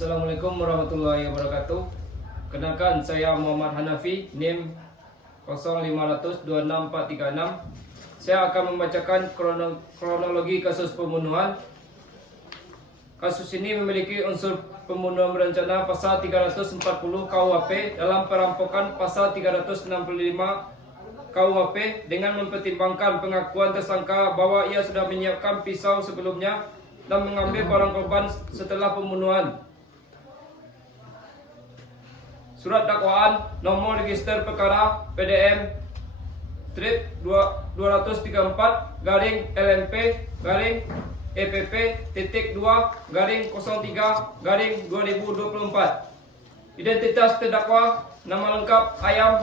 Assalamualaikum warahmatullahi wabarakatuh. Kenalkan, saya Muhammad Hanafi, NIM 050026436. Saya akan membacakan kronologi kasus pembunuhan. Kasus ini memiliki unsur pembunuhan berencana pasal 340 KUHP dalam perampokan pasal 365 KUHP dengan mempertimbangkan pengakuan tersangka bahwa ia sudah menyiapkan pisau sebelumnya dan mengambil barang korban setelah pembunuhan. Surat dakwaan nomor register perkara PDM strip 234 garing LMP garing EPP titik 2 garing 03 garing 2024. Identitas terdakwa: nama lengkap Ayam,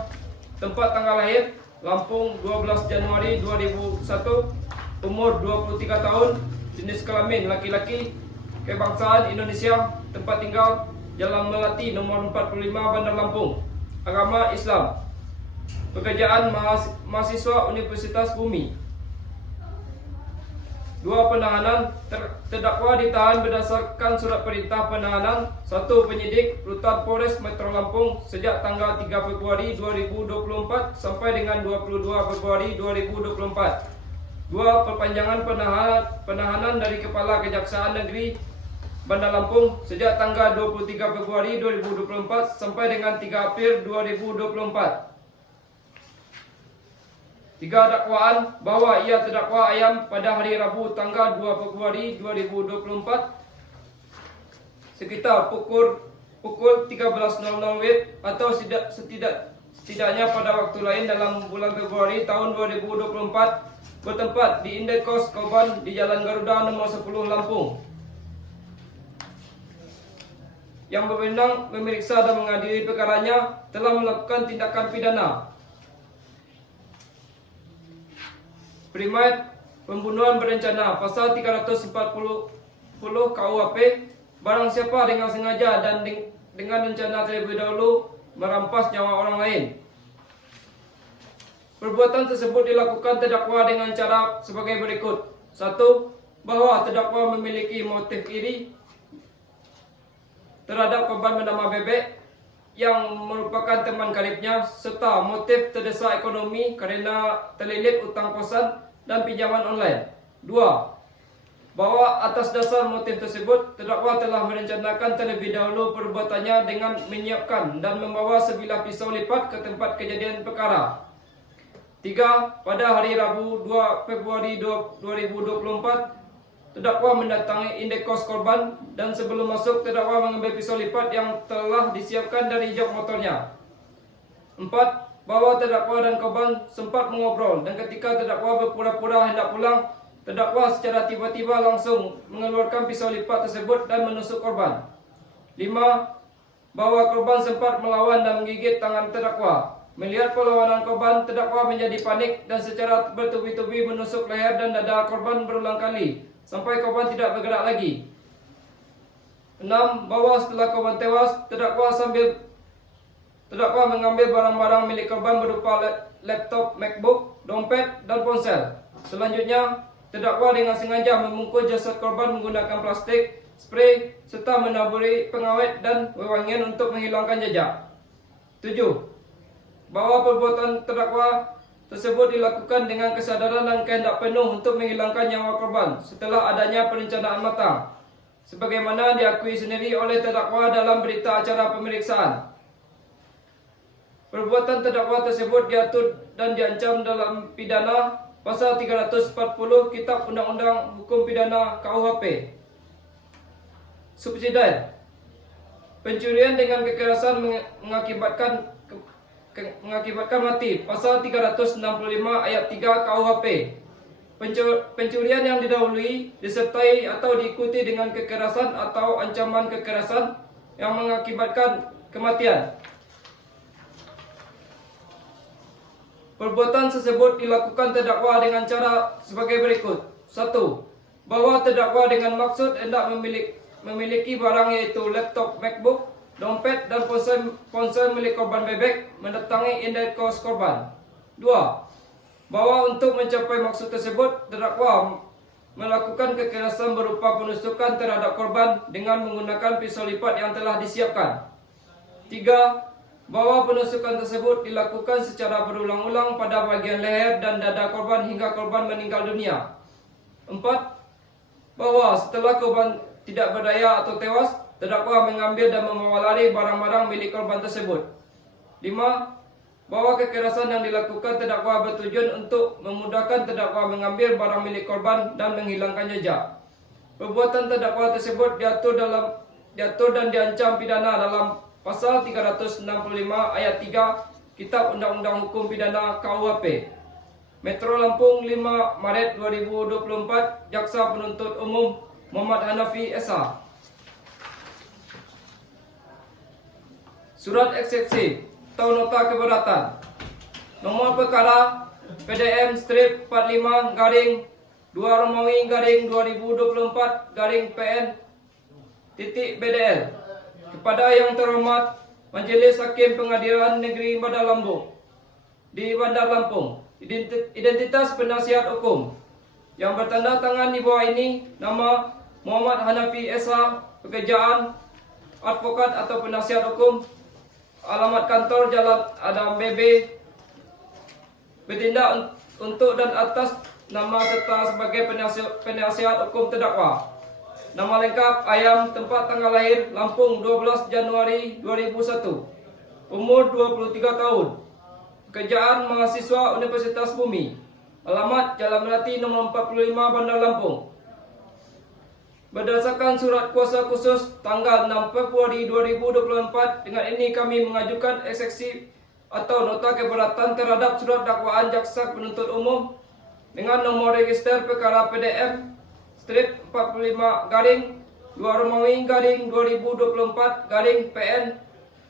tempat tanggal lahir Lampung 12 Januari 2001, umur 23 tahun, jenis kelamin laki-laki, kebangsaan Indonesia, tempat tinggal Jalan Melati nomor 45 Bandar Lampung, agama Islam, pekerjaan mahasiswa Universitas Bumi. 2. Penahanan. Terdakwa ditahan berdasarkan surat perintah penahanan 1 penyidik Rutan Polres Metro Lampung sejak tanggal 3 Februari 2024 sampai dengan 22 Februari 2024. 2. Perpanjangan penahanan dari Kepala Kejaksaan Negeri Bandar Lampung sejak tanggal 23 Februari 2024 sampai dengan 3 April 2024. 3. Dakwaan bahwa ia terdakwa Ayam pada hari Rabu tanggal 2 Februari 2024 sekitar pukul 13.00 WIB atau setidaknya pada waktu lain dalam bulan Februari tahun 2024 bertempat di Indekos korban di Jalan Garuda nomor 10 Lampung. Yang berwenang memeriksa dan mengadili perkaranya telah melakukan tindakan pidana. Primat pembunuhan berencana pasal 340 KUHP. Barang siapa dengan sengaja dan dengan rencana terlebih dahulu merampas nyawa orang lain. Perbuatan tersebut dilakukan terdakwa dengan cara sebagai berikut. 1. Bahwa terdakwa memiliki motif iri terhadap korban bernama Bebek yang merupakan teman karibnya, serta motif terdesak ekonomi kerana terlilit utang kosan dan pinjaman online. 2. Bahwa atas dasar motif tersebut, terdakwa telah merencanakan terlebih dahulu perbuatannya dengan menyiapkan dan membawa sebilah pisau lipat ke tempat kejadian perkara. 3. Pada hari Rabu 2 Februari 2024, terdakwa mendatangi Indekos korban dan sebelum masuk terdakwa mengambil pisau lipat yang telah disiapkan dari jok motornya. 4. Bahwa terdakwa dan korban sempat mengobrol dan ketika terdakwa berpura-pura hendak pulang, terdakwa secara tiba-tiba langsung mengeluarkan pisau lipat tersebut dan menusuk korban. 5. Bahwa korban sempat melawan dan menggigit tangan terdakwa. Melihat perlawanan korban, terdakwa menjadi panik dan secara bertubi-tubi menusuk leher dan dada korban berulang kali sampai korban tidak bergerak lagi. 6. Bahwa setelah korban tewas, terdakwa mengambil barang-barang milik korban berupa laptop MacBook, dompet, dan ponsel. Selanjutnya, terdakwa dengan sengaja membungkus jasad korban menggunakan plastik, spray, serta menaburi pengawet dan wewangian untuk menghilangkan jejak. 7. Bahwa perbuatan terdakwa tersebut dilakukan dengan kesadaran dan kehendak penuh untuk menghilangkan nyawa korban setelah adanya perencanaan matang, sebagaimana diakui sendiri oleh terdakwa dalam berita acara pemeriksaan. Perbuatan terdakwa tersebut diatur dan diancam dalam pidana pasal 340 Kitab Undang-Undang Hukum Pidana KUHP. Subsidiar: pencurian dengan kekerasan mengakibatkan mati pasal 365 ayat 3 KUHP. Pencurian yang didahului, disertai atau diikuti dengan kekerasan atau ancaman kekerasan yang mengakibatkan kematian. Perbuatan tersebut dilakukan terdakwa dengan cara sebagai berikut. 1. Bahwa terdakwa dengan maksud hendak memiliki barang yaitu laptop MacBook, dompet dan ponsel milik korban Bebek mendatangi Indekos korban. 2. Bahwa untuk mencapai maksud tersebut, terdakwa melakukan kekerasan berupa penusukan terhadap korban dengan menggunakan pisau lipat yang telah disiapkan. 3. Bahwa penusukan tersebut dilakukan secara berulang-ulang pada bagian leher dan dada korban hingga korban meninggal dunia. 4. Bahwa setelah korban tidak berdaya atau tewas, terdakwa mengambil dan membawa lari barang-barang milik korban tersebut. 5. Bahwa kekerasan yang dilakukan terdakwa bertujuan untuk memudahkan terdakwa mengambil barang milik korban dan menghilangkan jejak. Perbuatan terdakwa tersebut diatur dan diancam pidana dalam Pasal 365 ayat 3 Kitab Undang-Undang Hukum Pidana KUHP. Metro Lampung 5 Maret 2024, Jaksa Penuntut Umum Muhammad Hanafi SH. Surat eksepsi atau nota keberatan. Nomor perkara PDM strip 45 garing 2 Romawi garing 2024 garing PN titik BDL. Kepada yang terhormat Majelis Hakim Pengadilan Negeri Bandar Lampung di Bandar Lampung, identitas penasihat hukum yang bertanda tangan di bawah ini: nama Muhammad Hanafi SH, pekerjaan advokat atau penasihat hukum, alamat kantor Jalan Adam BB, bertindak untuk dan atas nama serta sebagai penasihat hukum terdakwa. Nama lengkap Ayam, tempat tanggal lahir Lampung 12 Januari 2001, umur 23 tahun, pekerjaan mahasiswa Universitas Bumi, alamat Jalan Melati nomor 45 Bandar Lampung. Berdasarkan surat kuasa khusus tanggal 6 Februari 2024, dengan ini kami mengajukan eksepsi atau nota keberatan terhadap surat dakwaan Jaksa Penuntut Umum dengan nomor register perkara PDM strip 45 garing 2 Romawi garing 2024 garing PN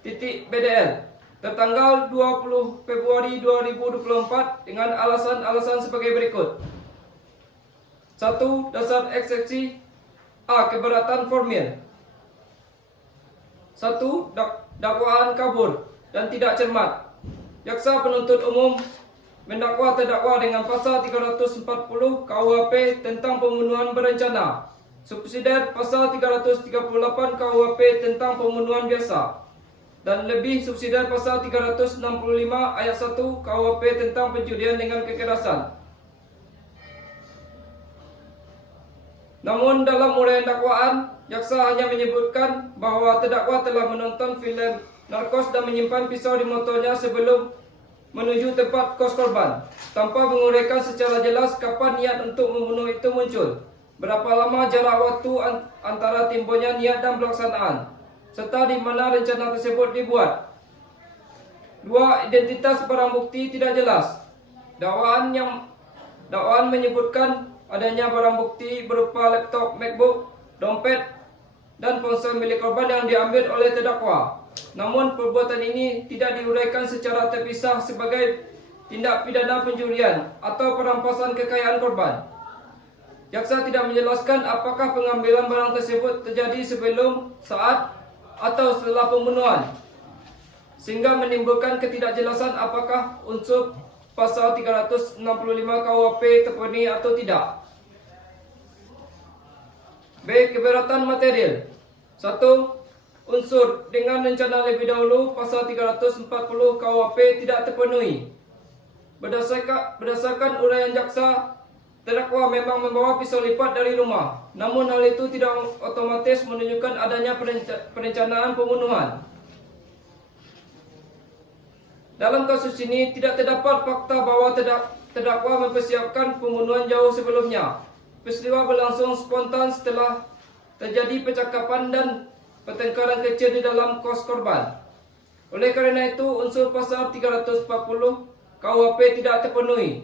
titik BDL tertanggal 20 Februari 2024 dengan alasan-alasan sebagai berikut. 1. Dasar eksepsi. A. Keberatan formil. 1. Dakwaan kabur dan tidak cermat. Jaksa Penuntut Umum mendakwa terdakwa dengan pasal 340 KUHP tentang pembunuhan berencana, subsidiar pasal 338 KUHP tentang pembunuhan biasa, dan lebih subsidiar pasal 365 ayat 1 KUHP tentang pencurian dengan kekerasan. Namun dalam uraian dakwaan, jaksa hanya menyebutkan bahwa terdakwa telah menonton filem Narkos dan menyimpan pisau di motornya sebelum menuju tempat kos korban, tanpa menguraikan secara jelas kapan niat untuk membunuh itu muncul, berapa lama jarak waktu antara timbulnya niat dan pelaksanaan, serta di mana rencana tersebut dibuat. 2. Identitas barang bukti tidak jelas. Dakwaan menyebutkan adanya barang bukti berupa laptop MacBook, dompet, dan ponsel milik korban yang diambil oleh terdakwa. Namun perbuatan ini tidak diuraikan secara terpisah sebagai tindak pidana pencurian atau perampasan kekayaan korban. Jaksa tidak menjelaskan apakah pengambilan barang tersebut terjadi sebelum, saat, atau setelah pembunuhan, sehingga menimbulkan ketidakjelasan apakah unsur pasal 365 KUHP terpenuhi atau tidak. B. Keberatan material. 1. Unsur dengan rencana lebih dahulu pasal 340 KUHP tidak terpenuhi. Berdasarkan uraian jaksa, terdakwa memang membawa pisau lipat dari rumah, namun hal itu tidak otomatis menunjukkan adanya perencanaan pembunuhan. Dalam kasus ini tidak terdapat fakta bahwa terdakwa mempersiapkan pembunuhan jauh sebelumnya. Peristiwa berlangsung spontan setelah terjadi percakapan dan pertengkaran kecil di dalam kos korban. Oleh kerana itu, unsur pasal 340 KUHP tidak terpenuhi,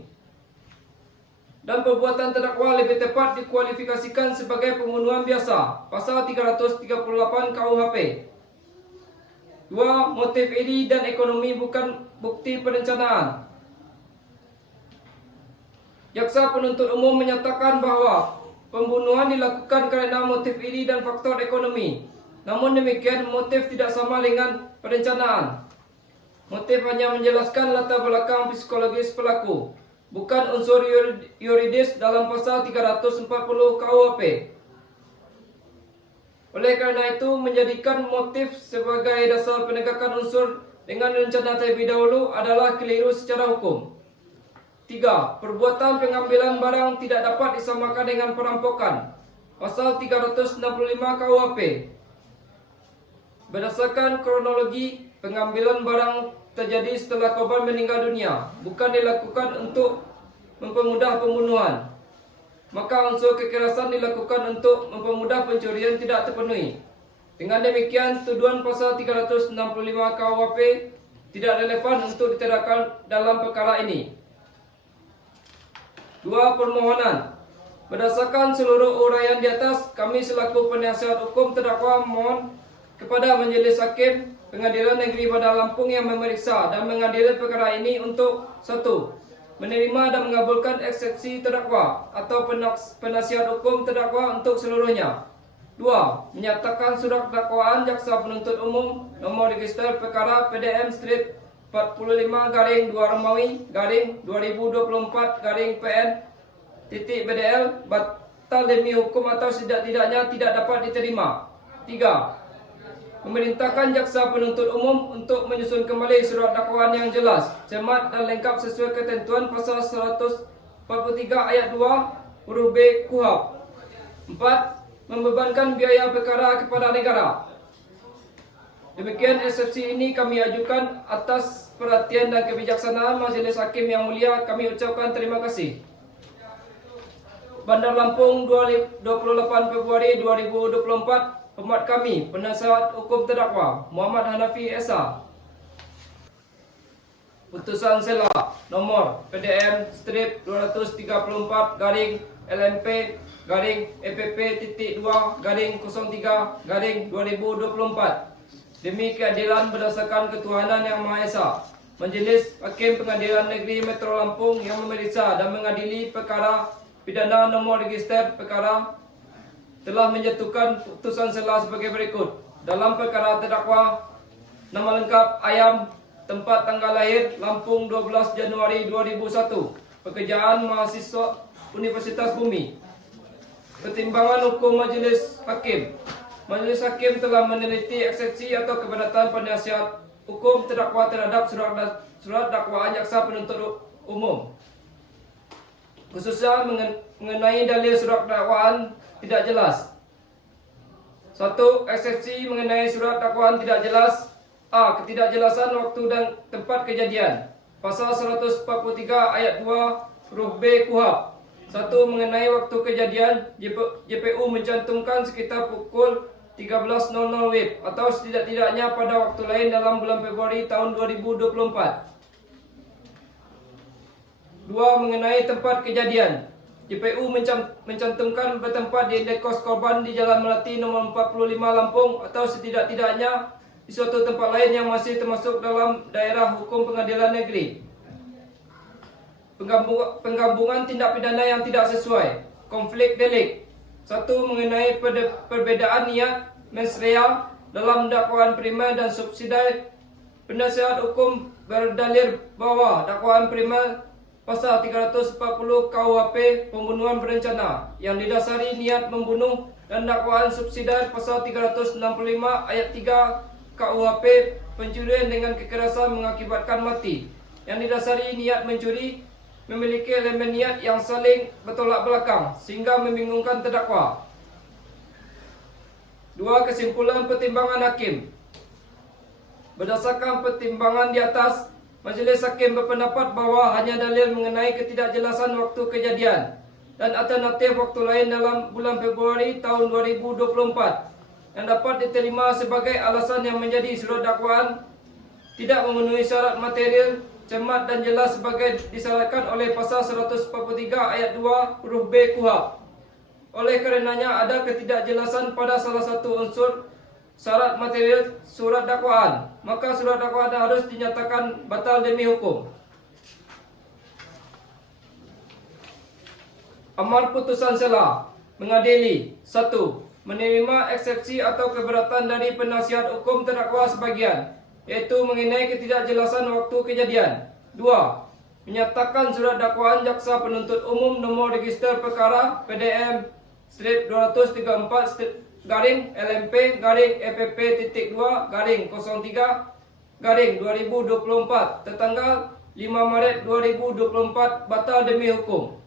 dan perbuatan terdakwa lebih tepat dikualifikasikan sebagai pembunuhan biasa, pasal 338 KUHP. 2. Motif iri dan ekonomi bukan bukti perencanaan. Jaksa Penuntut Umum menyatakan bahwa pembunuhan dilakukan kerana motif iri dan faktor ekonomi. Namun demikian, motif tidak sama dengan perencanaan. Motif hanya menjelaskan latar belakang psikologis pelaku. bukan unsur yuridis dalam pasal 340 KUHP. Oleh karena itu, menjadikan motif sebagai dasar penegakan unsur dengan rencana terlebih dahulu adalah keliru secara hukum. 3. Perbuatan pengambilan barang tidak dapat disamakan dengan perampokan. Pasal 365 KUHP. Berdasarkan kronologi, pengambilan barang terjadi setelah korban meninggal dunia, bukan dilakukan untuk mempermudah pembunuhan. Maka unsur kekerasan dilakukan untuk mempermudah pencurian tidak terpenuhi. Dengan demikian, tuduhan pasal 365 KUHP tidak relevan untuk diterapkan dalam perkara ini. 2. Permohonan. Berdasarkan seluruh uraian di atas, kami selaku penasihat hukum terdakwa mohon kepada Majelis Hakim Pengadilan Negeri Bandar Lampung yang memeriksa dan mengadili perkara ini untuk 1. Menerima dan mengabulkan eksepsi terdakwa atau penasihat hukum terdakwa untuk seluruhnya. 2. Menyatakan surat dakwaan Jaksa Penuntut Umum nomor register perkara PDM strip 45-2 Romawi 2024-PN BDL batal demi hukum atau setidak-tidaknya tidak dapat diterima. 3. Memerintahkan Jaksa Penuntut Umum untuk menyusun kembali surat dakwaan yang jelas, cermat dan lengkap sesuai ketentuan pasal 143 ayat 2 huruf B KUHP. 4. Membebankan biaya perkara kepada negara. Demikian eksepsi ini kami ajukan atas perhatian dan kebijaksanaan Majelis Hakim yang mulia. Kami ucapkan terima kasih. Bandar Lampung 28 Februari 2024. Hormat kami, penasihat hukum terdakwa Muhammad Hanafi Esa. Putusan sela nomor PDM strip 234 LMP EPP.2 03 2024. Demi keadilan berdasarkan ketuhanan yang Maha Esa, Majelis Hakim Pengadilan Negeri Metro Lampung yang memeriksa dan mengadili perkara pidana nomor register perkara telah menjatuhkan putusan sela sebagai berikut. Dalam perkara terdakwa, nama lengkap Ayam, tempat tanggal lahir Lampung 12 Januari 2001, pekerjaan mahasiswa Universitas Bumi. Pertimbangan hukum Majelis Hakim. Majelis Hakim telah meneliti eksepsi atau keberatan penasihat hukum terdakwa terhadap surat dakwaan Jaksa Penuntut Umum, khususnya mengenai dalil surat dakwaan tidak jelas. 1. Eksepsi mengenai surat dakwaan tidak jelas. A. Ketidakjelasan waktu dan tempat kejadian. Pasal 143 ayat 2 huruf B KUHP. 1. Mengenai waktu kejadian, JPU mencantumkan sekitar pukul 13.00 WIB atau setidak-tidaknya pada waktu lain dalam bulan Februari tahun 2024. 2. Mengenai tempat kejadian, JPU mencantumkan bertempat di indeks kos korban di Jalan Melati nomor 45 Lampung atau setidak-tidaknya di suatu tempat lain yang masih termasuk dalam daerah hukum pengadilan negeri. Penggabungan tindak pidana yang tidak sesuai. Konflik delik. 1. Mengenai perbedaan niat mens rea dalam dakwaan primer dan subsidiar. Penasihat hukum berdalil bahwa dakwaan primer Pasal 340 KUHP pembunuhan berencana yang didasari niat membunuh dan dakwaan subsidiar pasal 365 ayat 3 KUHP pencurian dengan kekerasan mengakibatkan mati yang didasari niat mencuri memiliki elemen niat yang saling bertolak belakang sehingga membingungkan terdakwa. 2. Kesimpulan pertimbangan hakim. Berdasarkan pertimbangan di atas, Majelis Hakim berpendapat bahawa hanya dalil mengenai ketidakjelasan waktu kejadian dan alternatif waktu lain dalam bulan Februari tahun 2024 yang dapat diterima sebagai alasan yang menjadi surat dakwaan tidak memenuhi syarat material, cermat dan jelas sebagai disyaratkan oleh pasal 143 ayat 2 huruf B KUHP. Oleh karenanya ada ketidakjelasan pada salah satu unsur syarat material surat dakwaan, maka surat dakwaan harus dinyatakan batal demi hukum. Amar putusan sela mengadili 1. Menerima eksepsi atau keberatan dari penasihat hukum terdakwa sebagian, iaitu mengenai ketidakjelasan waktu kejadian. 2. menyatakan surat dakwaan jaksa penuntut umum nomor register perkara PDM strip 234 garing LMP garing EPP titik 2 garing 03 garing 2024 tertanggal 5 Maret 2024 batal demi hukum.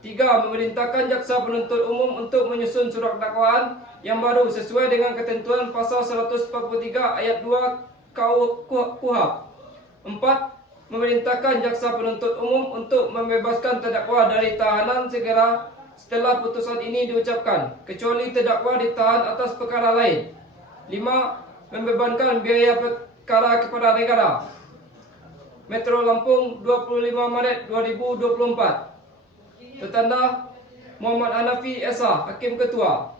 3. Memerintahkan jaksa penuntut umum untuk menyusun surat dakwaan yang baru sesuai dengan ketentuan pasal 143 ayat 2 KUHP. 4. Memerintahkan jaksa penuntut umum untuk membebaskan terdakwa dari tahanan segera setelah putusan ini diucapkan, kecuali terdakwa ditahan atas perkara lain. 5. Membebankan biaya perkara kepada negara. Metro Lampung 25 Maret 2024. Tertanda Muhammad Hanafi Esa, Hakim Ketua.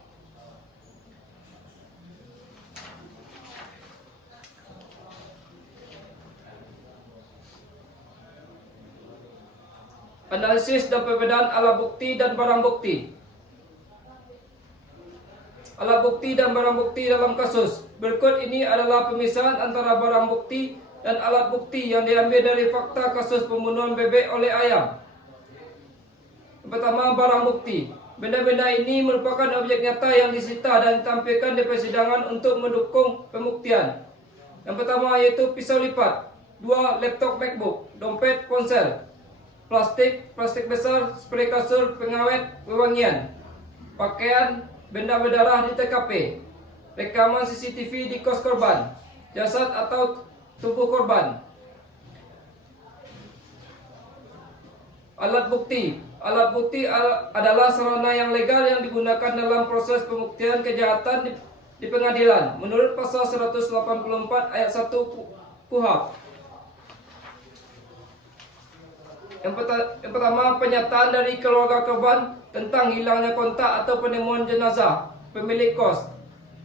Analisis dan perbedaan alat bukti dan barang bukti. Alat bukti dan barang bukti dalam kasus. Berikut ini adalah pemisahan antara barang bukti dan alat bukti yang diambil dari fakta kasus pembunuhan bebek oleh ayam. Pertama, barang bukti. Benda-benda ini merupakan objek nyata yang disita dan ditampilkan di persidangan untuk mendukung pembuktian. Yang pertama yaitu pisau lipat. 2. Laptop MacBook, dompet, ponsel. Plastik besar, spray kasur, pengawet, wewangian. Pakaian, benda berdarah di TKP. Rekaman CCTV di kos korban. Jasad atau tubuh korban. Alat bukti. Alat bukti adalah sarana yang legal yang digunakan dalam proses pembuktian kejahatan di pengadilan menurut pasal 184 ayat 1 KUHP. Yang pertama, pernyataan dari keluarga korban tentang hilangnya kontak atau penemuan jenazah, pemilik kos,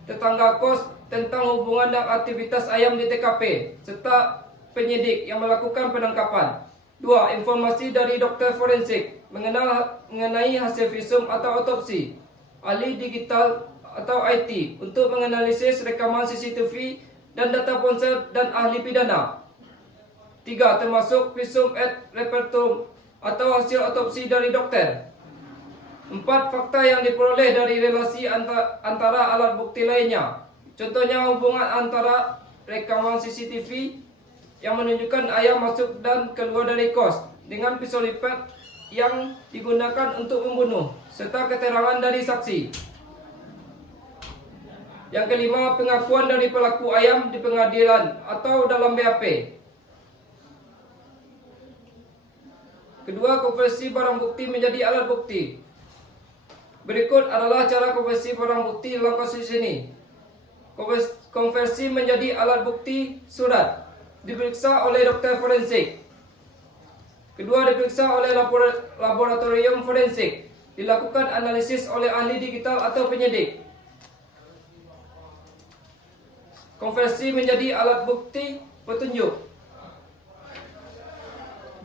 tetangga kos tentang hubungan dan aktivitas ayam di TKP, serta penyidik yang melakukan penangkapan. 2. Informasi dari dokter forensik mengenai hasil visum atau otopsi, ahli digital atau IT untuk menganalisis rekaman CCTV dan data ponsel dan ahli pidana. 3. Termasuk visum et repertum atau hasil otopsi dari dokter. 4. Fakta yang diperoleh dari relasi antara alat bukti lainnya. Contohnya hubungan antara rekaman CCTV yang menunjukkan ayam masuk dan keluar dari kos dengan pisau lipat yang digunakan untuk membunuh, serta keterangan dari saksi. Yang kelima, pengakuan dari pelaku ayam di pengadilan atau dalam BAP. Kedua, konversi barang bukti menjadi alat bukti. Berikut adalah cara konversi barang bukti dalam kasus ini. Konversi menjadi alat bukti surat. Diperiksa oleh dokter forensik. Kedua, diperiksa oleh laboratorium forensik. Dilakukan analisis oleh ahli digital atau penyidik. Konversi menjadi alat bukti petunjuk.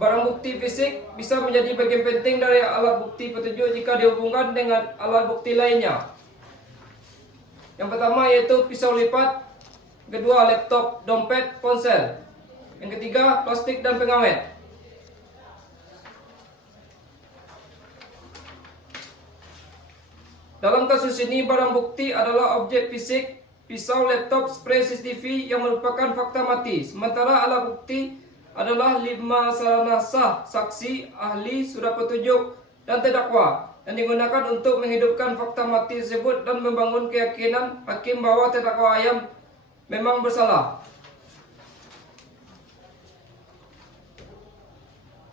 Barang bukti fisik bisa menjadi bagian penting dari alat bukti petunjuk jika dihubungkan dengan alat bukti lainnya. Yang pertama yaitu pisau lipat. Kedua, laptop, dompet, ponsel. Yang ketiga, plastik dan pengawet. Dalam kasus ini, barang bukti adalah objek fisik, pisau, laptop, spray CCTV yang merupakan fakta mati. Sementara alat bukti adalah 5 sarana sah, saksi, ahli, surat petunjuk, dan terdakwa yang digunakan untuk menghidupkan fakta mati tersebut dan membangun keyakinan hakim bahwa terdakwa ayam memang bersalah.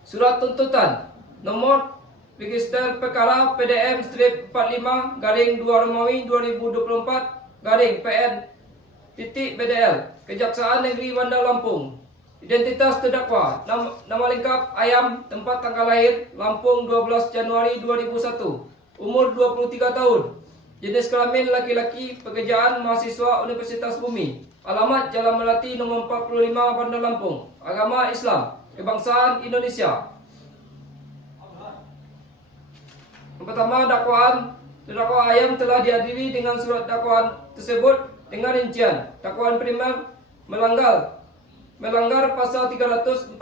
Surat tuntutan nomor register perkara PDM strip 45 garing 2 Romawi 2024 garing PN titik BDL Kejaksaan Negeri Bandar Lampung. Identitas terdakwa, nama lengkap Ayam, tempat tanggal lahir Lampung 12 Januari 2001, umur 23 tahun, jenis kelamin laki-laki, pekerjaan mahasiswa Universitas Bumi, alamat Jalan Melati nomor 45 Bandar Lampung, agama Islam, kebangsaan Indonesia. Yang pertama, dakwaan. Terdakwa Ayam telah dihadiri dengan surat dakwaan tersebut dengan rincian. Dakwaan primer melanggar melanggar pasal 340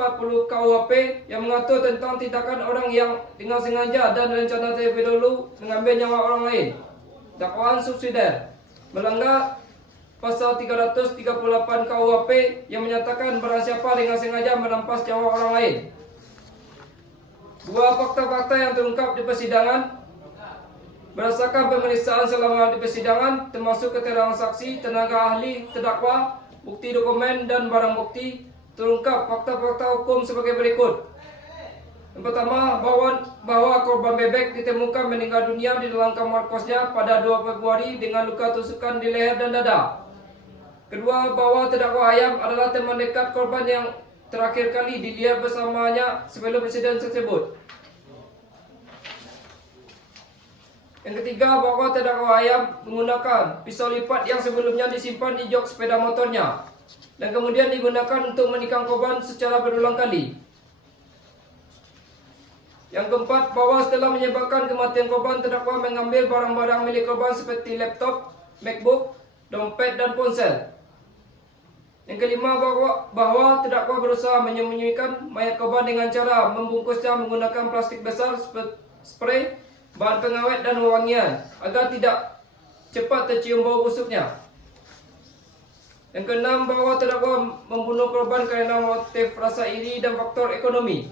KUHP yang mengatur tentang tindakan orang yang dengan sengaja dan rencana terlebih dahulu mengambil nyawa orang lain. Dakwaan subsidiar melanggar pasal 338 KUHP yang menyatakan barang siapa dengan sengaja merampas nyawa orang lain. Dua fakta-fakta yang terungkap di persidangan berdasarkan pemeriksaan selama di persidangan, termasuk keterangan saksi, tenaga ahli, terdakwa, bukti dokumen dan barang bukti, terungkap fakta-fakta hukum sebagai berikut. Yang pertama, bahwa korban bebek ditemukan meninggal dunia di dalam kamar kosnya pada 2 Februari dengan luka tusukan di leher dan dada. Kedua, bahwa terdakwa Ayam adalah teman dekat korban yang terakhir kali dilihat bersamanya sebelum insiden tersebut. Yang ketiga, bahwa terdakwa Ayam menggunakan pisau lipat yang sebelumnya disimpan di jok sepeda motornya dan kemudian digunakan untuk menikam korban secara berulang kali. Yang keempat, bahwa setelah menyebabkan kematian korban, terdakwa mengambil barang-barang milik korban seperti laptop, MacBook, dompet, dan ponsel. Yang kelima, bahwa terdakwa berusaha menyembunyikan mayat korban dengan cara membungkusnya menggunakan plastik besar, spray, bahan pengawet dan wewangian agar tidak cepat tercium bau busuknya. Yang keenam, bahwa terdakwa membunuh korban kerana motif rasa iri dan faktor ekonomi.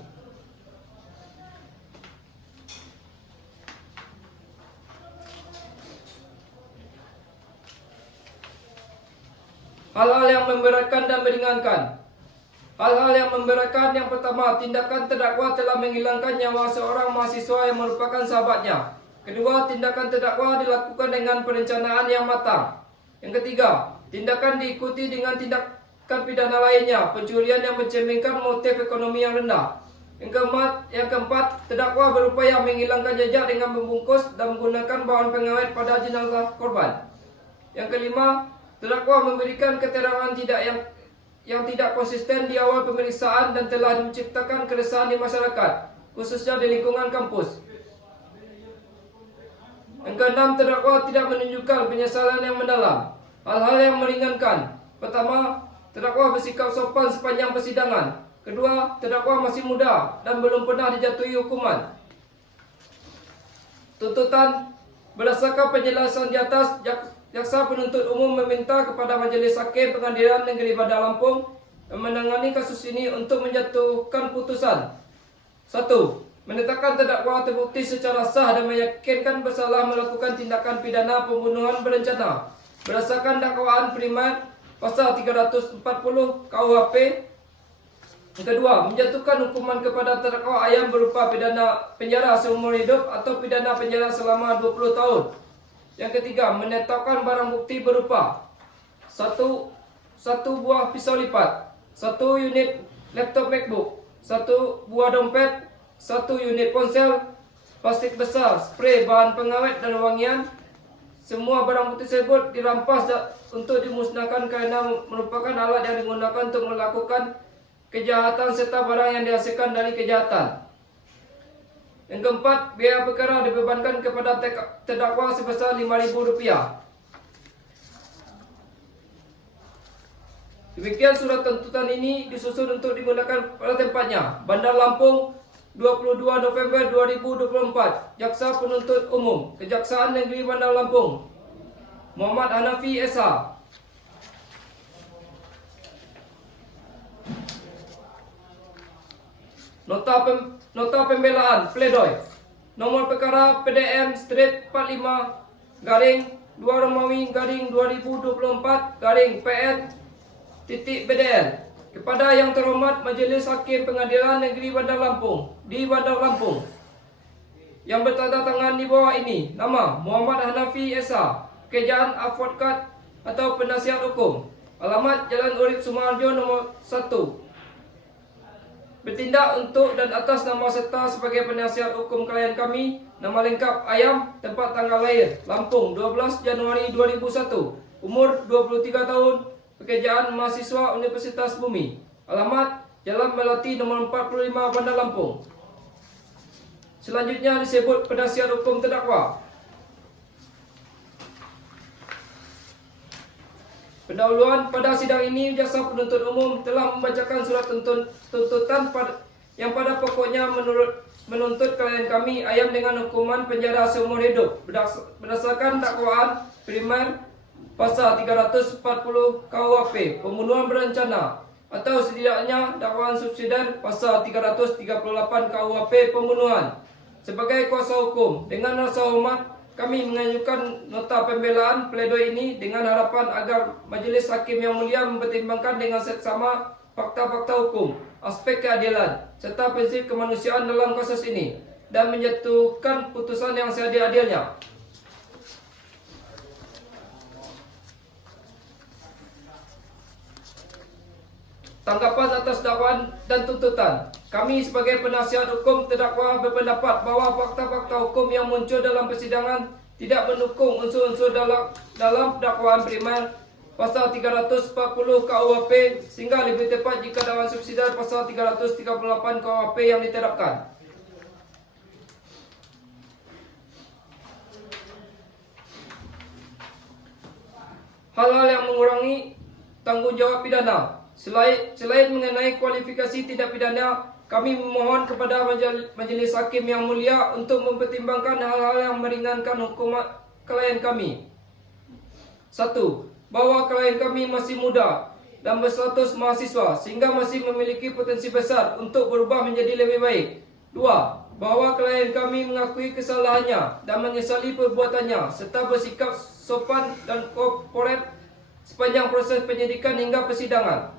Hal-hal yang memberatkan dan meringankan. Hal-hal yang memberatkan, yang pertama, tindakan terdakwa telah menghilangkan nyawa seorang mahasiswa yang merupakan sahabatnya. Kedua, tindakan terdakwa dilakukan dengan perencanaan yang matang. Yang ketiga, tindakan diikuti dengan tindakan pidana lainnya, pencurian yang mencerminkan motif ekonomi yang rendah. Yang keempat, terdakwa berupaya menghilangkan jejak dengan membungkus dan menggunakan bahan pengawet pada jenazah korban. Yang kelima, terdakwa memberikan keterangan yang tidak konsisten di awal pemeriksaan dan telah menciptakan keresahan di masyarakat, khususnya di lingkungan kampus. Yang keenam, terdakwa tidak menunjukkan penyesalan yang mendalam. Hal-hal yang meringankan. Pertama, terdakwa bersikap sopan sepanjang persidangan. Kedua, terdakwa masih muda dan belum pernah dijatuhi hukuman. Tuntutan berdasarkan penjelasan di atas, jaksa penuntut umum meminta kepada Majelis Hakim Pengadilan Negeri Bandar Lampung yang menangani kasus ini untuk menjatuhkan putusan. 1. Menetapkan terdakwa terbukti secara sah dan meyakinkan bersalah melakukan tindakan pidana pembunuhan berencana berdasarkan dakwaan primer pasal 340 KUHP. Yang kedua, menjatuhkan hukuman kepada terdakwa Ayam berupa pidana penjara seumur hidup atau pidana penjara selama 20 tahun. Yang ketiga, menetapkan barang bukti berupa 1 buah pisau lipat, 1 unit laptop MacBook, 1 buah dompet, 1 unit ponsel, plastik besar, spray, bahan pengawet dan wangian. Semua barang bukti tersebut dirampas untuk dimusnahkan kerana merupakan alat yang digunakan untuk melakukan kejahatan serta barang yang dihasilkan dari kejahatan. Yang keempat, biaya perkara dibebankan kepada terdakwa sebesar RM5,000. Demikian surat tuntutan ini disusun untuk digunakan pada tempatnya. Bandar Lampung, 22 November 2024. Jaksa Penuntut Umum, Kejaksaan Negeri Bandar Lampung, Muhammad Hanafi SH. Nota pembelaan pledoi. Nomor perkara PDM strip 45 garing 2 Romawi garing 2024 garing PN titik BDL. Kepada yang terhormat Majelis Hakim Pengadilan Negeri Bandar Lampung di Bandar Lampung yang bertanda tangan di bawah ini. Nama Muhammad Hanafi SH, Pekerjaan advokat atau penasihat hukum. Alamat Jalan Urip Sumarjo nomor 1. Bertindak untuk dan atas nama serta sebagai penasihat hukum klien kami. Nama lengkap Ayam, tempat tanggal lahir Lampung 12 Januari 2001, umur 23 tahun, pekerjaan mahasiswa Universitas Bumi. Alamat Jalan Melati nomor 45 Bandar Lampung. Selanjutnya disebut penasihat hukum terdakwa. Pendahuluan, pada sidang ini Jaksa Penuntut Umum telah membacakan surat tuntutan yang pada pokoknya menuntut klien kami Ayam dengan hukuman penjara seumur hidup berdasarkan dakwaan primer pasal 340 KUHP pembunuhan berencana, atau setidaknya dakwaan subsidiar pasal 338 KUHP pembunuhan. Sebagai kuasa hukum, dengan rasa hormat kami mengajukan nota pembelaan pledoi ini dengan harapan agar Majelis Hakim yang Mulia mempertimbangkan dengan seksama fakta-fakta hukum, aspek keadilan, serta prinsip kemanusiaan dalam kasus ini dan menjatuhkan putusan yang seadil-adilnya. Tanggapan atas dakwaan dan tuntutan. Kami sebagai penasihat hukum terdakwa berpendapat bahawa fakta-fakta hukum yang muncul dalam persidangan tidak mendukung unsur-unsur dalam dakwaan primer pasal 340 KUHP sehingga lebih tepat jika dakwaan subsidiar pasal 338 KUHP yang diterapkan. Hal-hal yang mengurangi tanggungjawab pidana. Selain mengenai kualifikasi tindak pidana, kami memohon kepada Majelis Hakim yang Mulia untuk mempertimbangkan hal-hal yang meringankan hukuman klien kami. 1. Bahawa klien kami masih muda dan berstatus mahasiswa sehingga masih memiliki potensi besar untuk berubah menjadi lebih baik. 2. Bahawa klien kami mengakui kesalahannya dan menyesali perbuatannya serta bersikap sopan dan korporat sepanjang proses penyidikan hingga persidangan.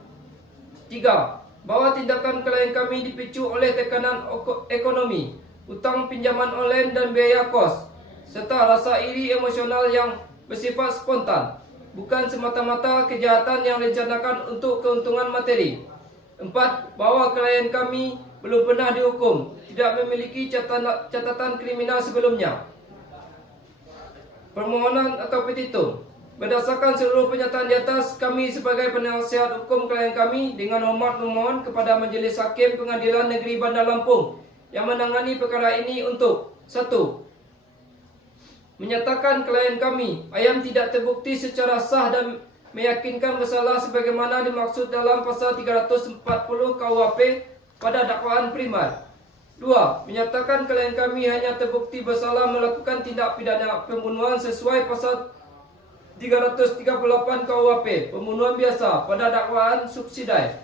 3. Bahawa tindakan klien kami dipicu oleh tekanan ekonomi, hutang pinjaman online dan biaya kos, serta rasa iri emosional yang bersifat spontan, bukan semata-mata kejahatan yang direncanakan untuk keuntungan materi. 4. Bahawa klien kami belum pernah dihukum, tidak memiliki catatan kriminal sebelumnya. Permohonan atau petitum. Berdasarkan seluruh pernyataan di atas, kami sebagai penasihat hukum klien kami dengan hormat memohon kepada Majelis Hakim Pengadilan Negeri Bandar Lampung yang menangani perkara ini untuk 1. Menyatakan klien kami Ayam tidak terbukti secara sah dan meyakinkan bersalah sebagaimana dimaksud dalam pasal 340 KUHP pada dakwaan primer. 2. Menyatakan klien kami hanya terbukti bersalah melakukan tindak pidana pembunuhan sesuai pasal 338 KUHP pembunuhan biasa pada dakwaan subsidiar.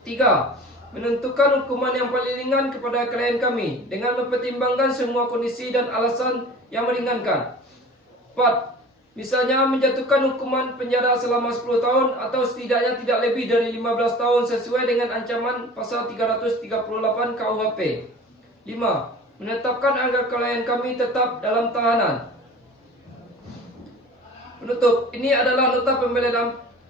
3. Menentukan hukuman yang paling ringan kepada klien kami dengan mempertimbangkan semua kondisi dan alasan yang meringankan. 4. Misalnya menjatuhkan hukuman penjara selama 10 tahun atau setidaknya tidak lebih dari 15 tahun sesuai dengan ancaman pasal 338 KUHP. 5. Menetapkan agar klien kami tetap dalam tahanan. Penutup, ini adalah nota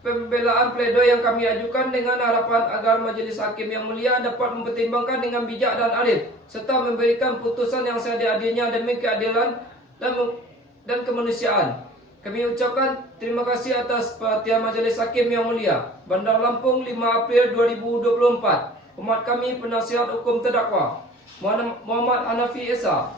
pembelaan pledoi yang kami ajukan dengan harapan agar Majelis Hakim yang Mulia dapat mempertimbangkan dengan bijak dan adil serta memberikan putusan yang seadil-adilnya demi keadilan dan kemanusiaan. Kami ucapkan terima kasih atas perhatian Majelis Hakim yang Mulia. Bandar Lampung, 5 April 2024. Hormat kami penasihat hukum terdakwa Muhammad Hanafi Esa.